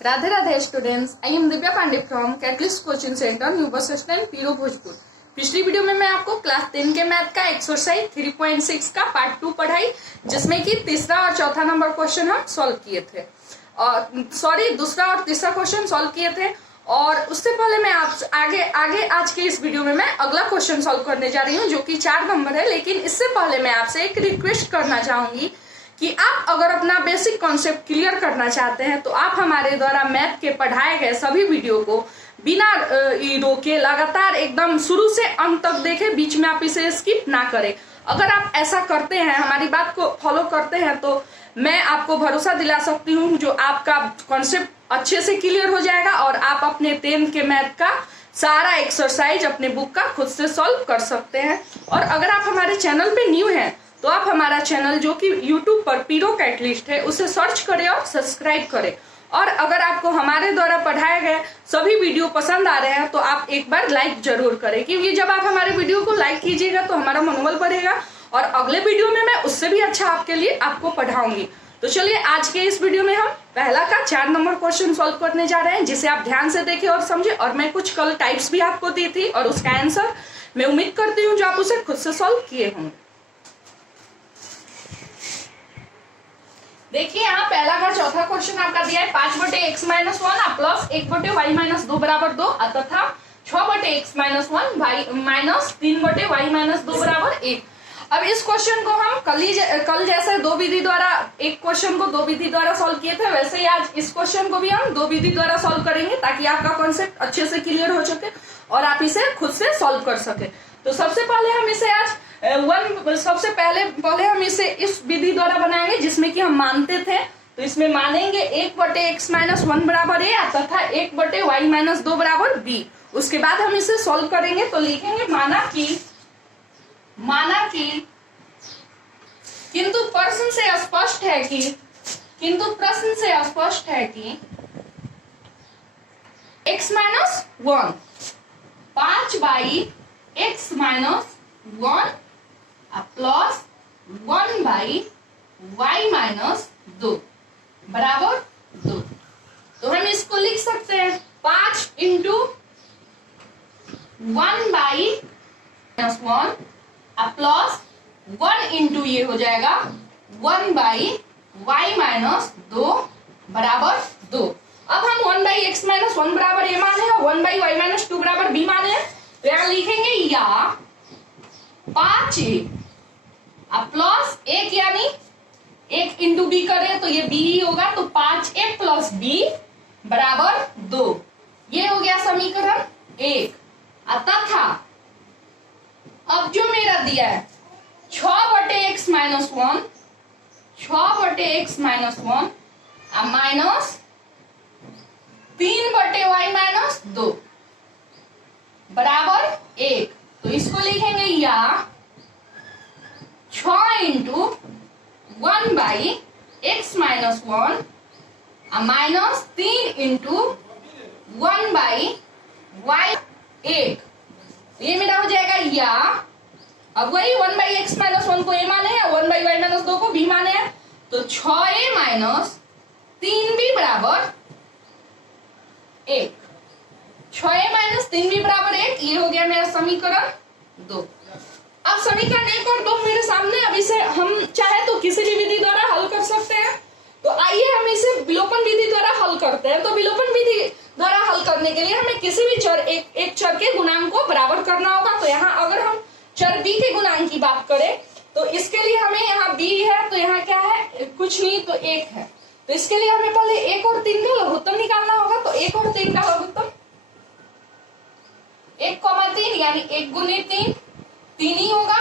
Radhe Radhe students, I am Divya Pandey from Catalyst coaching centre new bus stand Piro Bhojpur. पिछली video में मैं आपको क्लास 10 के मैथ का एक्सरसाइज 3.6 का पार्ट 2 पढ़ाई, जिसमें कि तीसरा और चौथा नंबर क्वेश्चन हम सॉल्व किए थे और दूसरा और तीसरा क्वेश्चन सॉल्व किए थे। और उससे पहले मैं आप आगे आज के इस वीडियो में मैं अगला क्वेश्चन सॉल्व करने जा रही हूँ, जो कि 4 नंबर है। लेकिन इससे पहले मैं आपसे एक रिक्वेस्ट करना चाहूंगी कि आप अगर अपना बेसिक कॉन्सेप्ट क्लियर करना चाहते हैं तो आप हमारे द्वारा मैथ के पढ़ाए गए सभी वीडियो को बिना रोके लगातार एकदम शुरू से अंत तक देखें, बीच में आप इसे स्किप ना करें। अगर आप ऐसा करते हैं, हमारी बात को फॉलो करते हैं, तो मैं आपको भरोसा दिला सकती हूँ जो आपका कॉन्सेप्ट अच्छे से क्लियर हो जाएगा और आप अपने 10 के मैथ का सारा एक्सरसाइज अपने बुक का खुद से सॉल्व कर सकते हैं। और अगर आप हमारे चैनल पे न्यू हैं तो आप हमारा चैनल जो कि YouTube पर पीरो कैटलिस्ट है उसे सर्च करें और सब्सक्राइब करें। और अगर आपको हमारे द्वारा पढ़ाए गए सभी वीडियो पसंद आ रहे हैं तो आप एक बार लाइक जरूर करें, क्योंकि जब आप हमारे वीडियो को लाइक कीजिएगा तो हमारा मनोबल बढ़ेगा और अगले वीडियो में मैं उससे भी अच्छा आपके लिए आपको पढ़ाऊंगी। तो चलिए आज के इस वीडियो में हम पहला का 4 नंबर क्वेश्चन सॉल्व करने जा रहे हैं, जिसे आप ध्यान से देखें और समझे। और मैं कुछ कल टाइप्स भी आपको दी थी और उसका आंसर मैं उम्मीद करती हूँ जो आप उसे खुद से सॉल्व किए होंगे। देखिए यहाँ पहला का चौथा क्वेश्चन आपका दिया है 5/x-1 प्लस 1/y-2 बराबर 2 तथा 6/x-1 माइनस 3/y-2 बराबर 1। अब इस क्वेश्चन को हम कल जैसे दो विधि द्वारा एक क्वेश्चन को दो विधि द्वारा सॉल्व किए थे, वैसे ही आज इस क्वेश्चन को भी हम दो विधि द्वारा सॉल्व करेंगे, ताकि आपका कॉन्सेप्ट अच्छे से क्लियर हो सके और आप इसे खुद से सॉल्व कर सके। तो सबसे पहले हम इसे आज पहले हम इसे इस विधि द्वारा बनाएंगे जिसमें कि हम मानते थे। तो इसमें मानेंगे 1/x-1 बराबर a तथा 1/y-2 बराबर b। उसके बाद हम इसे सॉल्व करेंगे। तो लिखेंगे माना कि किंतु प्रश्न से स्पष्ट है कि x-1 5/x-1 प्लस 1/y-2 बराबर 2। तो हम इसको लिख सकते हैं 5 इंटू 1/1 प्लस 1 इंटू ये हो जाएगा 1/y-2 बराबर 2। अब हम 1/x-1 बराबर ये माने हैं, 1/y-2 बराबर b माने हैं। तो यहाँ लिखेंगे या 5a प्लस 1 यानी 1 इंटू बी करें तो ये b ही होगा, तो 5a प्लस b बराबर 2। ये हो गया समीकरण 1। तथा अब जो मेरा दिया है 6/x-1 माइनस 3/y-2 बराबर 1। तो इसको लिखेंगे या 6 into 1/x-1 minus 3 into 1/y-1। ये मेरा हो जाएगा या, अब वही 1/x-1 को a माने हैं, 1/y-2 को b माने हैं, तो 6a माइनस 3b बराबर 1। 6a माइनस 3b बराबर 1। ये हो गया मेरा समीकरण 2। अब समीकरण 1 और 2 मेरे सामने। अब इसे हम चाहे तो किसी भी विधि द्वारा हल कर सकते हैं। तो आइए हम इसे विलोपन विधि द्वारा हल करते हैं। तो विलोपन विधि द्वारा हल करने के लिए हमें किसी भी एक चर के गुणांक को बराबर करना होगा। तो यहाँ अगर हम चर b के गुणांक की बात करें तो इसके लिए हमें यहाँ b है, तो यहाँ क्या है, कुछ नहीं, तो 1 है। तो इसके लिए हमें पहले 1 और 3 का लघुत्तम निकालना होगा। तो 1 और 3 का लघुत्तम 1,3 यानी 1 गुने 3 ही होगा।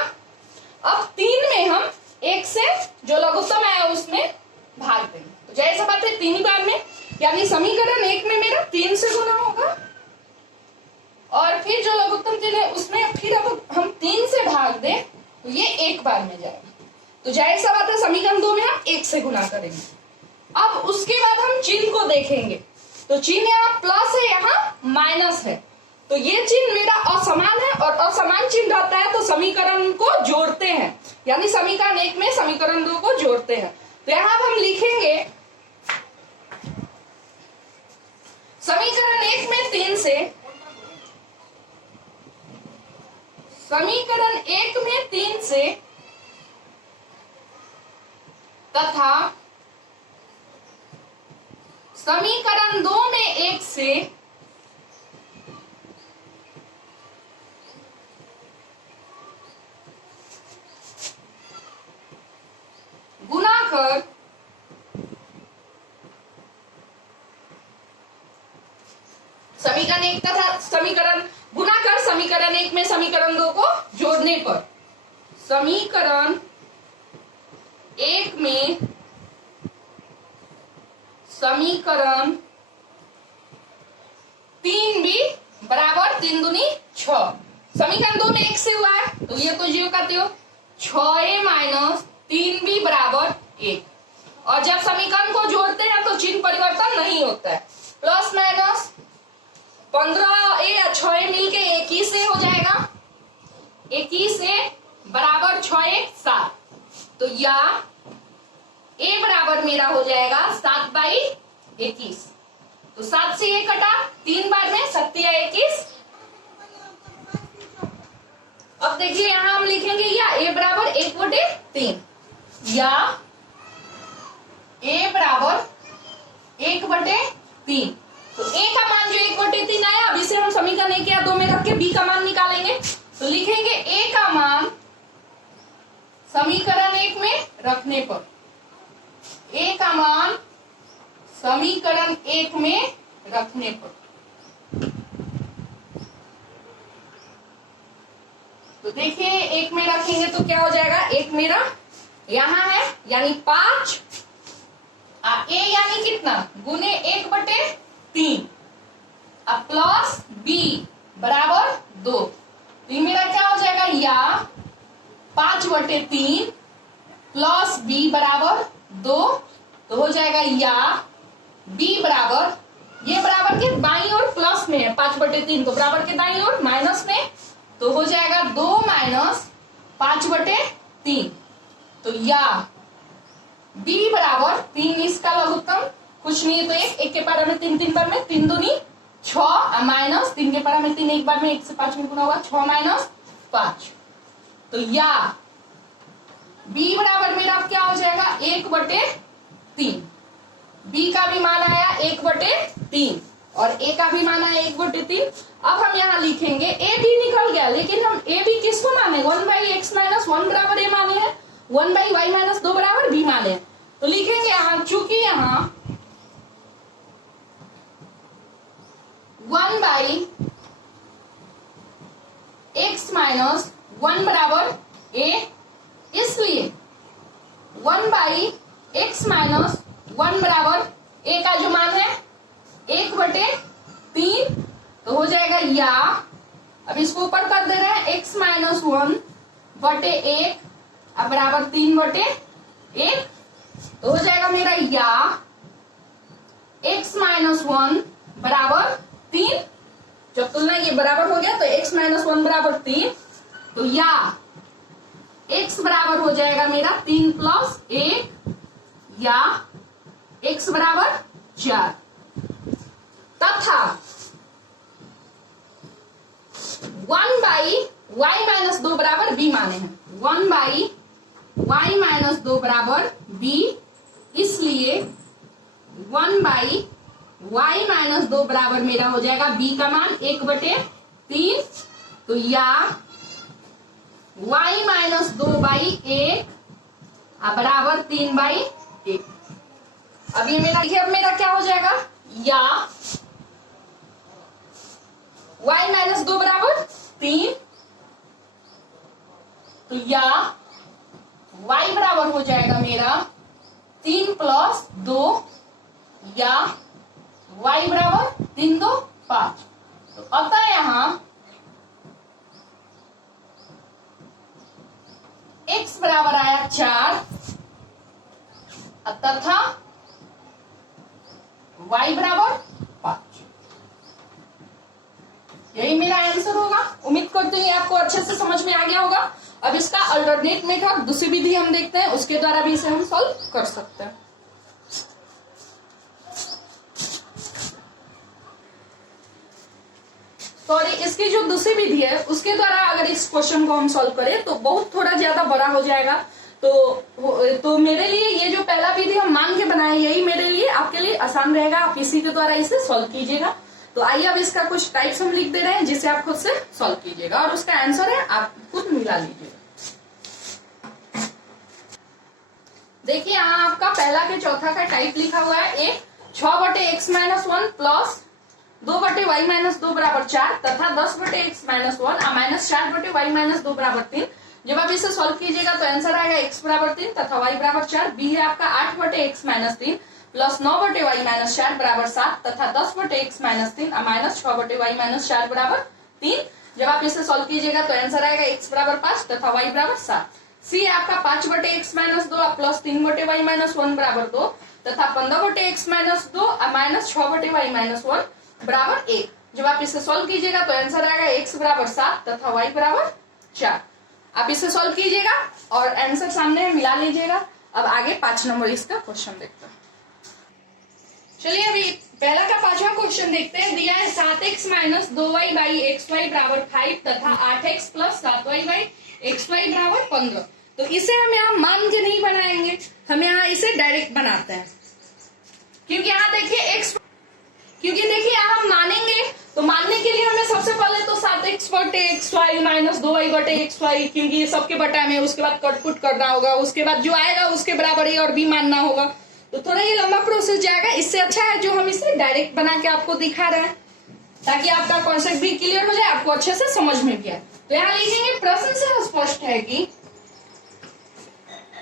अब 3 में हम 1 से जो लघुत्तम आया उसमें भाग देंगे। तो जैसा बात है 3 बार में, यानी समीकरण 1 में मेरा 3 से गुना होगा और फिर जो लघुत्तम 3 है उसमें फिर अब हम 3 से भाग दें तो ये 1 बार में जाएगा। तो जैसा बात है समीकरण 2 में हम 1 से गुना करेंगे। अब उसके बाद हम चिन्ह को देखेंगे। तो चिन्ह यहाँ प्लस है, यहाँ माइनस है। तो ये चिन्ह मेरा असमान है और असमान चिन्ह रहता है तो समीकरण को जोड़ते हैं, यानी समीकरण 1 में समीकरण 2 को जोड़ते हैं। तो यहाँ हम लिखेंगे समीकरण 1 में 3 से तथा समीकरण 2 में 1 से गुणा कर समीकरण 1 तथा समीकरण गुणा कर समीकरण 1 में समीकरण 2 को जोड़ने पर समीकरण 1 में समीकरण 3 भी बराबर 3 दूनी 6। समीकरण 2 में 1 से हुआ है तो ये तो जीरो करते हो, 6a माइनस 3b बराबर 1। और जब समीकरण को जोड़ते हैं तो चिन्ह परिवर्तन नहीं होता है, प्लस माइनस 15a या 6a मिलके 21 से हो जाएगा, 21 से बराबर 6 7। तो या a बराबर मेरा हो जाएगा 7/21। तो 7 से ये कटा, 3 बार में 7 या 21। अब देखिए यहां हम लिखेंगे या a बराबर 1/3 या a बराबर 1/3। तो a का मान जो 1/3 आया, अब इसे हम समीकरण 1 या 2 में रख के b का मान निकालेंगे। तो लिखेंगे a का मान समीकरण 1 में रखने पर, a का मान समीकरण 1 में रखने पर, तो देखिए 1 में रखेंगे तो क्या हो जाएगा, 1 मेरा यहां है यानी 5, a यानी कितना गुने 1/3 अब प्लस b बराबर 2। तो ये मेरा क्या हो जाएगा, या 5/3 प्लस b बराबर 2। तो हो जाएगा या b बराबर, ये बराबर के बाईं ओर प्लस में है 5/3, तो बराबर के दाईं ओर माइनस में, तो हो जाएगा 2 माइनस 5/3। तो या b बराबर 3, इसका लघुत्तम कुछ नहीं है तो 1 के पारा में 3 3 बार में 3 दूनी 6 माइनस 3 के पारा में 3 एक बार में 1 से 5 में गुना होगा 6 माइनस 5। तो या b बराबर मेरा क्या हो जाएगा 1/3। b का भी मान आया 1/3 और a का भी मान आया 1/3। अब हम यहाँ लिखेंगे a भी निकल गया, लेकिन हम a भी किसको माने, 1/x माइनस 1 बराबर a माने हैं, 1/y माइनस 2 बराबर b माने हैं। तो लिखेंगे यहाँ, चूंकि यहाँ 1/x माइनस 1 बराबर a, इसलिए 1/x माइनस 1 बराबर a का जो मान है 1/3। तो हो जाएगा या, अब इसको ऊपर कर दे रहे हैं, x माइनस 1/1 अब बराबर 3/1। तो हो जाएगा मेरा या x माइनस 1 बराबर 3। जब तुलना ये बराबर हो गया तो x माइनस 1 बराबर 3। तो या x बराबर हो जाएगा मेरा 3 प्लस 1 या x बराबर 4 तथा 1/y माइनस 2 बराबर b माने हैं, 1/y माइनस 2 बराबर b, इसलिए 1/y माइनस 2 बराबर मेरा हो जाएगा b का मान 1/3। तो या y माइनस 2/1 बराबर 3/1। अब ये मेरा, अब मेरा क्या हो जाएगा, या y माइनस 2 बराबर 3। तो या y बराबर हो जाएगा मेरा 3 प्लस 2 या y बराबर 3 2 5। तो अतः यहां x बराबर आया 4 तथा y बराबर 5। यही मेरा आंसर होगा। उम्मीद करते हैं आपको अच्छे से समझ में आ गया होगा। अब इसका अल्टरनेट मेथड दूसरी विधि हम देखते हैं, उसके द्वारा भी इसे हम सॉल्व कर सकते हैं। सॉरी इसकी जो दूसरी विधि है उसके द्वारा अगर इस क्वेश्चन को हम सॉल्व करें तो बहुत थोड़ा ज्यादा बड़ा हो जाएगा। तो मेरे लिए ये जो पहला विधि हम मान के बनाए यही मेरे लिए आपके लिए आसान रहेगा, आप इसी के द्वारा इसे सॉल्व कीजिएगा। तो आइए अब इसका कुछ टाइप्स हम लिख दे रहे हैं जिसे आप खुद से सॉल्व कीजिएगा और उसका आंसर है आप खुद मिला लीजिएगा। देखिए यहाँ आपका पहला के चौथा का टाइप लिखा हुआ है ए 6/x-1 प्लस 2/y-2 बराबर 4 तथा 10/x-1 माइनस 4/y-2 बराबर 3। जब आप इसे सॉल्व कीजिएगा तो आंसर आएगा x बराबर 3 तथा y बराबर 4। बी है आपका 8/x-3 प्लस 9/y-4 बराबर 7 तथा 10/x-3 माइनस 6/y-4 बराबर 3। जब आप इसे सॉल्व कीजिएगा तो आंसर आएगा x बराबर 5 तथा y बराबर 7। सी है आपका 5/x-2 प्लस 3/y-1 बराबर 2 तथा 15/x-2 माइनस 6/y-1 बराबर 1। जब आप इसे सॉल्व कीजिएगा तो आंसर आएगा x बराबर 7 तथा y बराबर 4। आप इसे सॉल्व कीजिएगा और आंसर सामने मिला लीजिएगा। अब आगे 5 नंबर इसका क्वेश्चन देखते हैं। चलिए अभी पहला का 5वां क्वेश्चन देखते हैं। दिया है 7x माइनस 2y/xy बराबर 5 तथा 8x प्लस 7y/xy बराबर 15। तो इसे हम यहाँ मान के नहीं बनाएंगे, हम यहाँ इसे डायरेक्ट बनाते हैं क्योंकि यहाँ देखिए यहाँ हम मानेंगे तो मानने के लिए हमें सबसे पहले तो 7x/xy माइनस 2y/xy क्योंकि ये सबके बटा में, उसके बाद कटपुट करना होगा, उसके बाद जो आएगा उसके बराबर ए और बी मानना होगा। तो थोड़ा ये लंबा प्रोसेस जाएगा, इससे अच्छा है जो हम इसे डायरेक्ट बना के आपको दिखा रहे हैं ताकि आपका कॉन्सेप्ट भी क्लियर हो जाए, आपको अच्छे से समझ में भी आए। तो यहाँ लिखेंगे प्रश्न से स्पष्ट है कि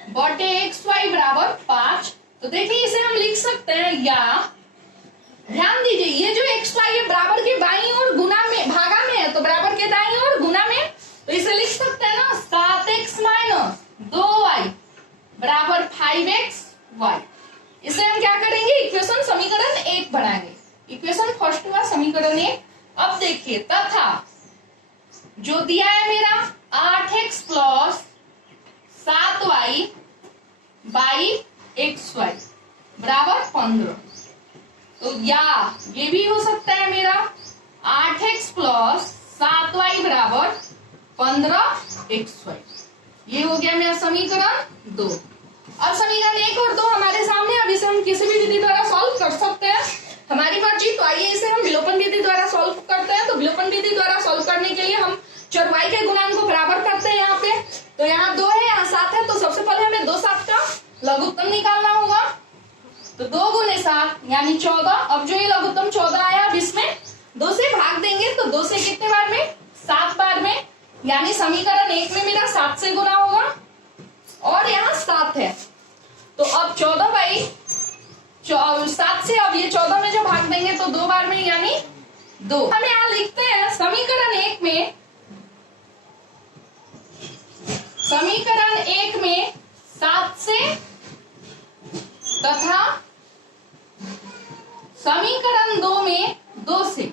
बटे xy बराबर 5। तो देखिए इसे हम लिख सकते हैं या ध्यान दीजिए ये जो xy है बराबर के बाईं ओर गुना में भागा में है तो बराबर के दाईं ओर गुना में, तो इसे लिख सकते हैं ना 7x माइनस 2y बराबर 5xy। इसे हम क्या करेंगे इक्वेशन समीकरण 1 बनाएंगे। इक्वेशन फर्स्ट हुआ समीकरण 1। अब देखिए तथा जो दिया है मेरा 8x प्लस 7y/xy बराबर 15। तो या ये भी हो सकता है मेरा 8x प्लस 7y बराबर 15xy। ये हो गया मेरा समीकरण 2। अब समीकरण 1 और 2 हमारे सामने, अब इसे हम किसी भी विधि द्वारा सॉल्व कर सकते हैं, हमारी मर्जी। तो आइए इसे हम विलोपन विधि द्वारा सॉल्व करते हैं। तो विलोपन विधि द्वारा सॉल्व करने के लिए हम चर y के गुणांक को बराबर करते हैं यहाँ पे। तो यहाँ 2 है यहाँ 7 है, तो सबसे पहले हमें 2 7 का लघुत्तम निकालना होगा। तो 2 गुने 7 यानी 14। अब जो ये लघुत्तम 14 आया अब इसमें 2 से भाग देंगे तो 2 से कितने बार में 7 बार में, यानी समीकरण 1 में मेरा 7 से गुना होगा और यहाँ 7 है। तो अब 14/7 से अब ये 14 में जो भाग देंगे तो 2 बार में यानी 2। हम यहाँ लिखते हैं समीकरण 1 में 7 से तथा समीकरण 2 में 2 से।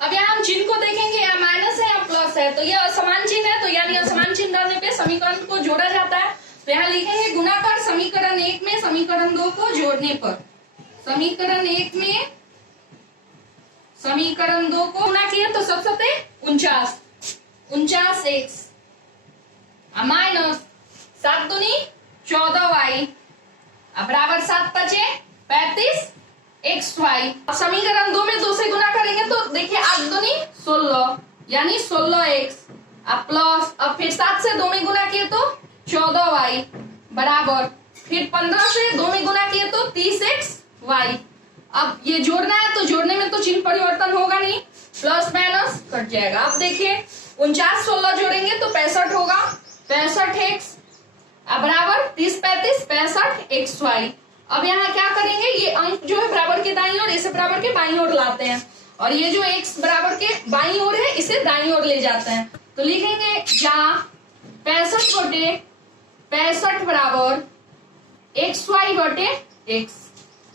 अब यहाँ हम चिन्ह को देखेंगे, यहाँ माइनस है या प्लस है, तो ये असमान चिन्ह है, तो यानी असमान चिन्ह रहने पे समीकरण को जोड़ा जाता है। तो यहाँ लिखेंगे गुणाकार समीकरण 1 में समीकरण 2 को जोड़ने पर। समीकरण 1 में समीकरण 2 को गुणा किया तो सबसे 49x माइनस 7 दूनी 14y बराबर 7 बचे 35xy। समीकरण 2 में 2 से गुना करेंगे तो देखिए 8 दूनी 16 यानी 16x प्लस अब फिर 7 से 2 में गुना किए तो 14y बराबर फिर 15 से 2 में गुना किए तो 30xy। अब ये जोड़ना है तो जोड़ने में तो चिन्ह परिवर्तन होगा नहीं, प्लस माइनस कट जाएगा। अब देखिए 49 16 जोड़ेंगे तो 65 होगा, 65x बराबर 30 35 65xy। अब यहाँ क्या करेंगे ये अंक जो है बराबर के दाईं ओर, इसे बराबर के बाईं ओर लाते हैं और ये जो x बराबर के बाईं ओर है इसे दाईं ओर ले जाते हैं। तो लिखेंगे यहाँ 65/65 बराबर xy बटे x।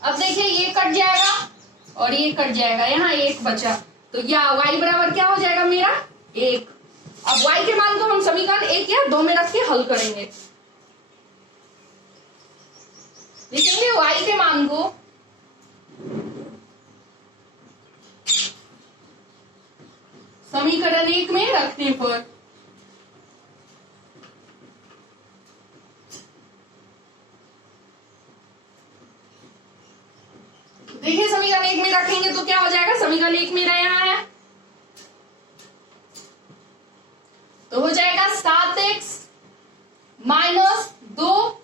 अब देखिए ये कट जाएगा और ये कट जाएगा, यहाँ 1 बचा तो या y बराबर क्या हो जाएगा मेरा 1। अब y के मान को हम समीकरण 1 या 2 में रख के हल करेंगे। लिखेंगे y के मान को एक में रखने पर। देखिए समीकरण एक में रखेंगे तो क्या हो जाएगा, समीकरण एक मेरा यहाँ है तो हो जाएगा 7x माइनस 2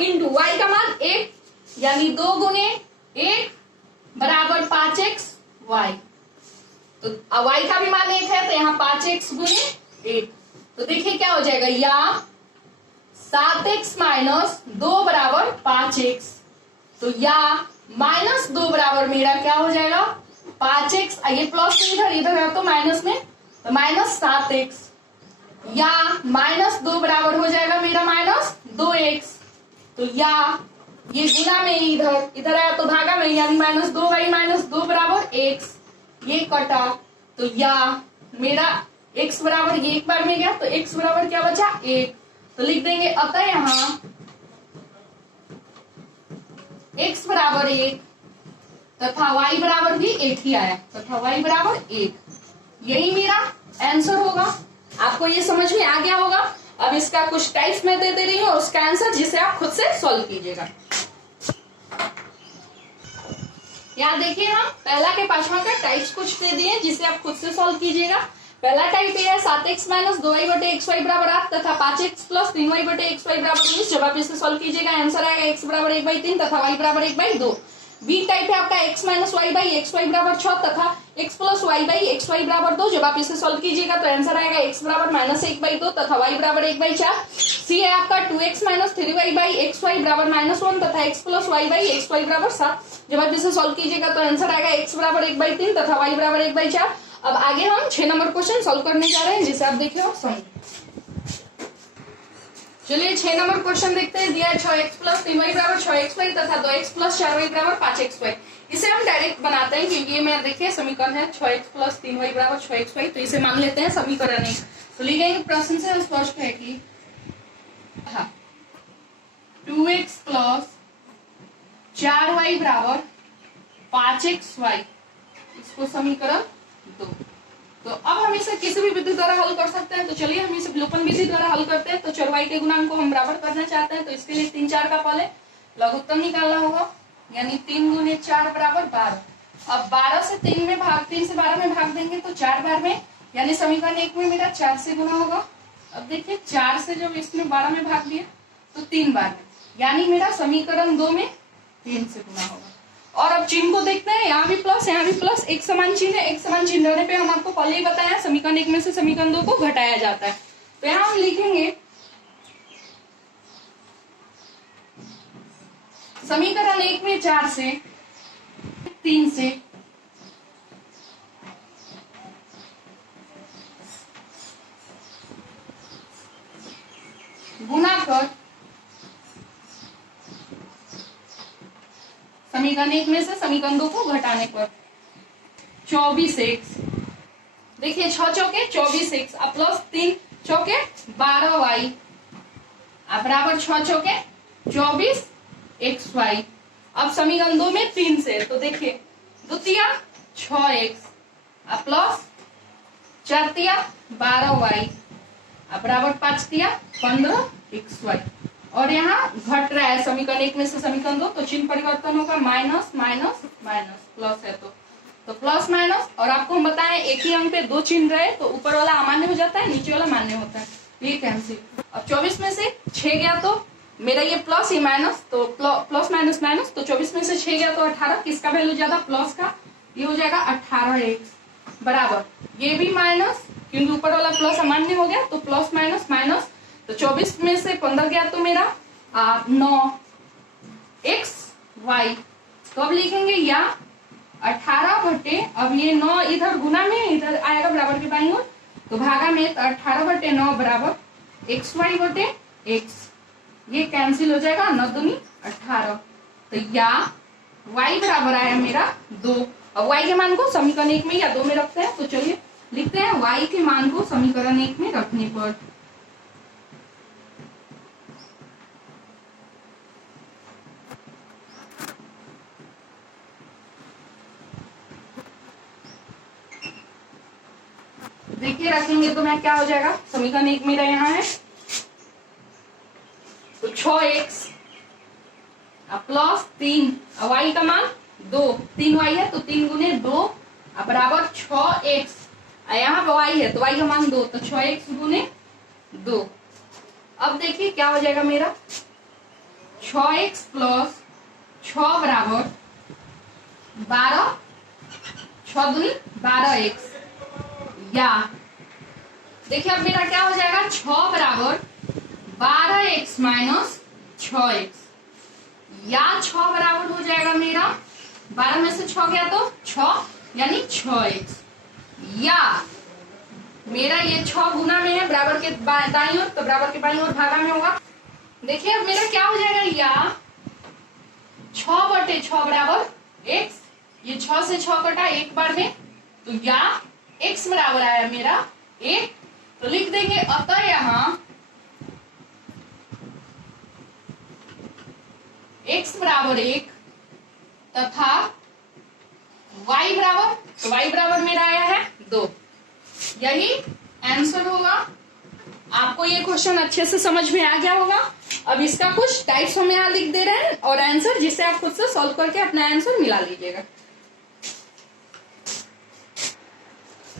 इंटू वाई का मान 1, यानी 2 गुने 1 बराबर 5x वाई। तो y का भी मान 1 है तो यहाँ 5x गुने 1। तो देखिए क्या हो जाएगा, या 7x माइनस 2 बराबर 5x। तो या माइनस 2 बराबर मेरा क्या हो जाएगा 5x, ये प्लस इधर इधर है तो माइनस में, तो माइनस 7x, या माइनस 2 बराबर हो जाएगा मेरा माइनस 2x। तो या ये गुना में इधर इधर आया तो भागा में, यानी माइनस 2y माइनस 2 बराबर x, ये कटा। तो या मेरा x बराबर ये एक बार में गया तो x बराबर क्या बचा 1। तो लिख देंगे अतः यहाँ x बराबर 1 तथा y बराबर भी 1 ही आया, तथा y बराबर 1। यही मेरा आंसर होगा। आपको ये समझ में आ गया होगा। अब इसका कुछ टाइप्स मैं दे रही हूँ और उसका आंसर जिसे आप खुद से सॉल्व कीजिएगा। यहाँ देखिए हम पहला के पांचवा का टाइप्स कुछ दे दिए जिसे आप खुद से सॉल्व कीजिएगा। पहला टाइप ये है 7x माइनस 2y बटे एक्स वाई बराबर 8 तथा 5x प्लस 3y बटे एक्स वाई बराबर 19। जब आप इसे सॉल्व कीजिएगा आंसर आएगा x बराबर 1/3 तथा y बराबर 1/2। बी टाइप है आपका x minus y by x y बराबर 6 तथा x plus y by x y बराबर 2। जब आप इसे सॉल्व कीजिएगा तो आंसर आएगा x बराबर माइनस 1/2 तथा y बराबर 1/4। सी है आपका 2x minus 3y by x y बराबर -1 तथा x plus y by x y बराबर 7। जब आप इसे सॉल्व कीजिएगा तो आंसर आएगा x बराबर 1/3 तथा y बराबर 1/4। अब आगे हम 6 नंबर क्वेश्चन सॉल्व करने जा रहे हैं जिसे आप देख रहे हो समझ। चलिए 6 नंबर क्वेश्चन देखते हैं। दिया है 6x प्लस 3y बराबर 6x वाई तथा 2x प्लस 4y बराबर 5x वाई। इसे हम डायरेक्ट बनाते हैं क्योंकि ये मैं देखिए समीकरण है 6x प्लस 3y बराबर 6x वाई, तो इसे मान लेते हैं समीकरण 1। तो लिखेंगे प्रश्न से स्पष्ट है कि 2x प्लस 4y बराबर 5x वाई, इसको समीकरण 2। तो अब हम इसे किसी भी विधि द्वारा हल कर सकते हैं। तो चलिए हम इसे विलोपन विधि द्वारा हल करते हैं। तो चरवाई के गुणांक को हम बराबर करना चाहते हैं तो इसके लिए 3 4 का पहले लघुत्तम निकालना होगा, यानी 3 गुने 4 बराबर 12। अब 12 से 3 में भाग 3 से 12 में भाग देंगे तो 4 बार में, यानी समीकरण 1 में मेरा 4 से गुना होगा। अब देखिए 4 से जब इसमें 12 में भाग दिया तो 3 बार में, यानी मेरा समीकरण 2 में 3 से गुना होगा। और अब चिन्ह को देखते हैं, यहाँ भी प्लस यहाँ भी प्लस, एक समान चिन्ह है। एक समान चिन्ह रहने पे हम आपको पहले ही बताया समीकरण 1 में से समीकरण 2 को घटाया जाता है। तो यहाँ हम लिखेंगे समीकरण 1 में 4 से 3 से गुना कर समीकरण 1 में से समीकरण 2 को घटाने पर 24x। देखिए 6 चौके 24x, अब प्लस 3 चौके 12y बराबर 6 चौके 24xy। अब समीकरण 2 में 3 से, तो देखिए द्वितीया 6x प्लस 4 तिया 12y बराबर 5 तिया 15xy। और यहाँ घट रहा है समीकरण 1 में से समीकरण 2, तो चिन्ह परिवर्तन होगा माइनस माइनस माइनस, प्लस है तो प्लस माइनस। और आपको हम बताएं एक ही अंक पे 2 चिन्ह रहे तो ऊपर वाला अमान्य हो जाता है, नीचे वाला मान्य होता है, ये कैंसिल। अब 24 में से 6 गया तो मेरा ये प्लस ये माइनस, तो प्लस माइनस माइनस, तो 24 में से 6 गया तो 18। किसका वैल्यू ज्यादा, प्लस का, ये हो जाएगा 18x बराबर ये भी माइनस क्योंकि ऊपर वाला प्लस अमान्य हो गया तो प्लस माइनस माइनस। तो 24 में से 15 गया तो मेरा 9xy। तो अब लिखेंगे या 18 बटे, अब ये 9 इधर गुना में इधर आएगा बराबर के बाईं ओर, तो भागा में 18 बटे 9 बराबर xy बटे x, ये कैंसिल हो जाएगा, 9 दूनी 18। तो या y बराबर आया मेरा 2। अब y के मान को समीकरण 1 में या 2 में रखते हैं। तो चलिए लिखते हैं y के मान को समीकरण 1 में रखने पर देखिए रखेंगे तो मैं क्या हो जाएगा, समीकरण 1 मेरा यहाँ है तो 6x प्लस 3 y का मान 2, 3y है तो 3 गुने 2 बराबर 6x। यहाँ पर y है तो y का मान 2 तो 6x गुने 2। अब देखिए क्या हो जाएगा मेरा 6x प्लस 6 बराबर 12, 6 दूनी 12x, या देखिए अब मेरा क्या हो जाएगा 6 बराबर 12x माइनस 6x, या 6 बराबर हो जाएगा मेरा 12 में से 6 गया तो 6 यानी 6x, या मेरा ये 6 गुना में है बराबर के दाईं ओर तो बराबर के बाईं ओर भागा में होगा। देखिए अब मेरा क्या हो जाएगा, या 6 बटे 6 बराबर x, ये 6 से 6 कटा एक बार में तो या x बराबर आया मेरा 1, तो लिख देंगे अतः यहाँ x बराबर 1 तथा y बराबर, तो y बराबर मेरा आया है 2। यही आंसर होगा। आपको ये क्वेश्चन अच्छे से समझ में आ गया होगा। अब इसका कुछ टाइप्स हम यहाँ लिख दे रहे हैं और आंसर जिसे आप खुद से सॉल्व करके अपना आंसर मिला लीजिएगा।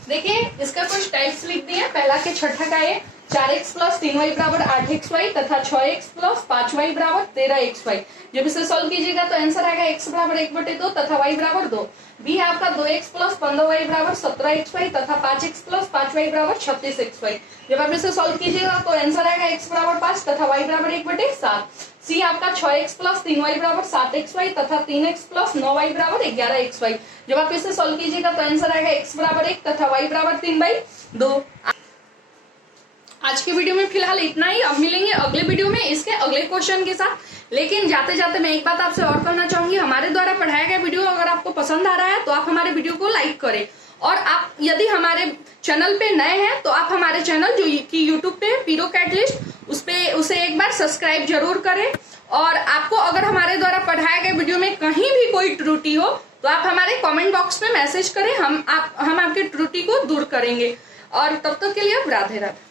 देखिए इसका कुछ टाइप्स लिख दिए। पहला के छठा का ये 4x प्लस 3y बराबर 8xy तथा 6x प्लस 5y बराबर 13xy। जब इसे सॉल्व कीजिएगा तो आंसर आएगा x बराबर 1/2 तथा y बराबर 2। बी है आपका 2x प्लस 15y बराबर 17xy तथा 5x प्लस 5y बराबर 36xy। जब आप इसे सॉल्व कीजिएगा तो आंसर आएगा x बराबर 5 तथा y बराबर 1/7। सी आपका 6x प्लस 3y बराबर 7xy तथा 3x प्लस 9y बराबर 11xy। जब आप इसे सॉल्व कीजिएगा तो आंसर आएगा x बराबर 1 तथा y बराबर 3/2। आज के वीडियो में फिलहाल इतना ही। अब मिलेंगे अगले वीडियो में इसके अगले क्वेश्चन के साथ। लेकिन जाते जाते मैं एक बात आपसे और कहना चाहूंगी, हमारे द्वारा पढ़ाया गया वीडियो अगर आपको पसंद आ रहा है तो आप हमारे वीडियो को लाइक करें, और आप यदि हमारे चैनल पे नए हैं तो आप हमारे चैनल जो कि यूट्यूब पे पीरो कैटलिस्ट उसे एक बार सब्सक्राइब जरूर करें। और आपको अगर हमारे द्वारा पढ़ाए गए वीडियो में कहीं भी कोई त्रुटि हो तो आप हमारे कमेंट बॉक्स में मैसेज करें, हम आपकी त्रुटि को दूर करेंगे। और तब तक के लिए राधे राधे।